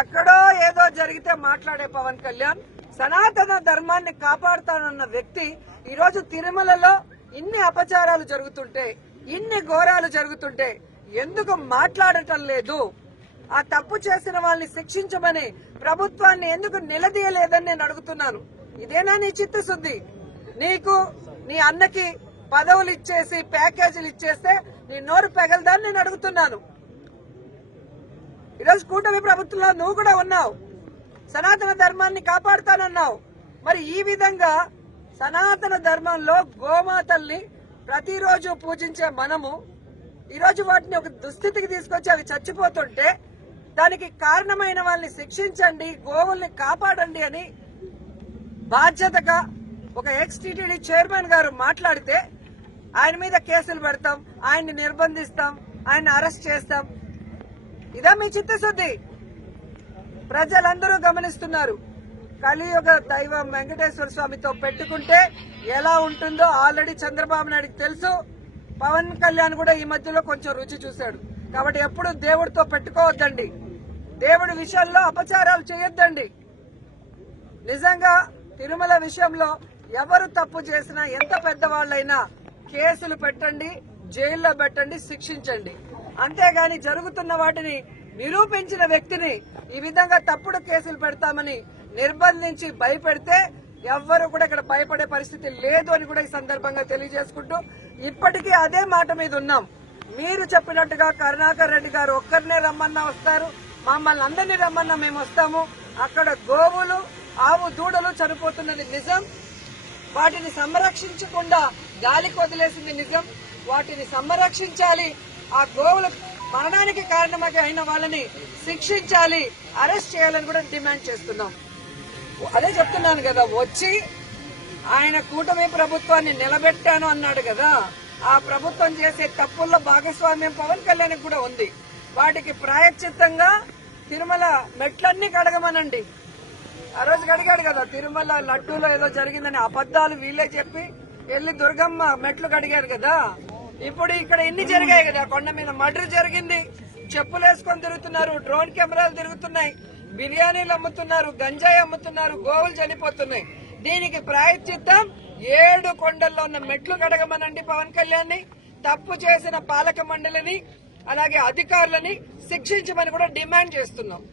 ఎక్కడో ఏదో జరిగితే మాట్లాడే పవన్ కళ్యాణ్ సనాతన ధర్మాన్ని కాపాడుతానన్న వ్యక్తి ఈరోజు తిరుమలలో ఇన్ని అపచారాలు జరుగుతుంటే, ఇన్ని ఘోరాలు జరుగుతుంటే ఎందుకు మాట్లాడటం లేదు? ఆ తప్పు చేసిన వాళ్ళని శిక్షించమని ప్రభుత్వాన్ని ఎందుకు నిలదీయలేదని నేను అడుగుతున్నాను. ఇదేనా నీ చిత్తశుద్ధి? నీకు నీ అన్నకి పదవులు ఇచ్చేసి ప్యాకేజీలు ఇచ్చేస్తే నీ నోరు పెగలదని నేను అడుగుతున్నాను. ఈరోజు కూటమి ప్రభుత్వంలో నువ్వు కూడా ఉన్నావు, సనాతన ధర్మాన్ని కాపాడుతానన్నావు. మరి ఈ విధంగా సనాతన ధర్మంలో గోమాతల్ని ప్రతిరోజు పూజించే మనము ఈరోజు వాటిని ఒక దుస్థితికి తీసుకొచ్చి అవి చచ్చిపోతుంటే దానికి కారణమైన వాళ్ళని శిక్షించండి, గోవుల్ని కాపాడండి అని బాధ్యతగా ఒక ఎక్స్-టీటీడీ చైర్మన్ గారు మాట్లాడితే ఆయన మీద కేసులు పెడతాం, ఆయన్ని నిర్బంధిస్తాం, ఆయన్ని అరెస్ట్ చేస్తాం. ఇదా మీ చిత్తశుద్ధి? ప్రజలందరూ గమనిస్తున్నారు. కలియుగ దైవం వెంకటేశ్వర స్వామితో పెట్టుకుంటే ఎలా ఉంటుందో ఆల్రెడీ చంద్రబాబు నాయుడుకి తెలుసు. పవన్ కళ్యాణ్ కూడా ఈ మధ్యలో కొంచెం రుచి చూశాడు. కాబట్టి ఎప్పుడు దేవుడితో పెట్టుకోవద్దండి, దేవుడి విషయంలో అపచారాలు చేయొద్దండి. నిజంగా తిరుమల విషయంలో ఎవరు తప్పు చేసినా, ఎంత పెద్దవాళ్లైనా కేసులు పెట్టండి, జైల్లో పెట్టండి, శిక్షించండి. అంతేగాని జరుగుతున్న వాటిని నిరూపించిన వ్యక్తిని ఈ విధంగా తప్పుడు కేసులు పెడతామని నిర్బంధించి భయపెడితే ఎవ్వరు కూడా ఇక్కడ భయపడే పరిస్థితి లేదు అని కూడా ఈ సందర్భంగా తెలియజేసుకుంటూ ఇప్పటికీ అదే మాట మీద ఉన్నాం. మీరు చెప్పినట్టుగా కరుణాకర్ రెడ్డి గారు ఒక్కరినే రమ్మన్నా వస్తారు, మమ్మల్ని అందరినీ రమ్మన్నా మేము వస్తాము. అక్కడ గోవులు, ఆవు దూడలు చనిపోతున్నది నిజం. వాటిని సంరక్షించకుండా గాలికి వదిలేసింది నిజం. వాటిని సంరక్షించాలి, ఆ గోవుల మరణానికి కారణమైన వాళ్ళని శిక్షించాలి, అరెస్ట్ చేయాలని కూడా డిమాండ్ చేస్తున్నాం. అదే చెప్తున్నాను కదా, వచ్చి ఆయన కూటమి ప్రభుత్వాన్ని నిలబెట్టాను అన్నాడు కదా, ఆ ప్రభుత్వం చేసే తప్పుల్లో భాగస్వామ్యం పవన్ కళ్యాణ్ కూడా ఉంది. వాటికి ప్రాయశ్చిత్తంగా తిరుమల మెట్లన్నీ కడగమనండి. ఆ రోజు కడిగాడు కదా, తిరుమల లడ్డూలో ఏదో జరిగిందని అబద్దాలు వీళ్ళే చెప్పి వెళ్లి దుర్గమ్మ మెట్లు కడిగారు కదా. ఇప్పుడు ఇక్కడ ఎన్ని జరిగాయి కదా, కొండ మీద మర్డర్ జరిగింది, చెప్పులు వేసుకొని తిరుగుతున్నారు, డ్రోన్ కెమెరాలు తిరుగుతున్నాయి, బిర్యానీలు అమ్ముతున్నారు, గంజాయి అమ్ముతున్నారు, గోవులు చనిపోతున్నాయి. దీనికి ప్రాయశ్చిత్తం 7 కొండల్లో ఉన్న మెట్లు కడగమనండి పవన్ కళ్యాణ్ ని. తప్పు చేసిన పాలక మండలిని అలాగే అధికారులని శిక్షించమని కూడా డిమాండ్ చేస్తున్నాం.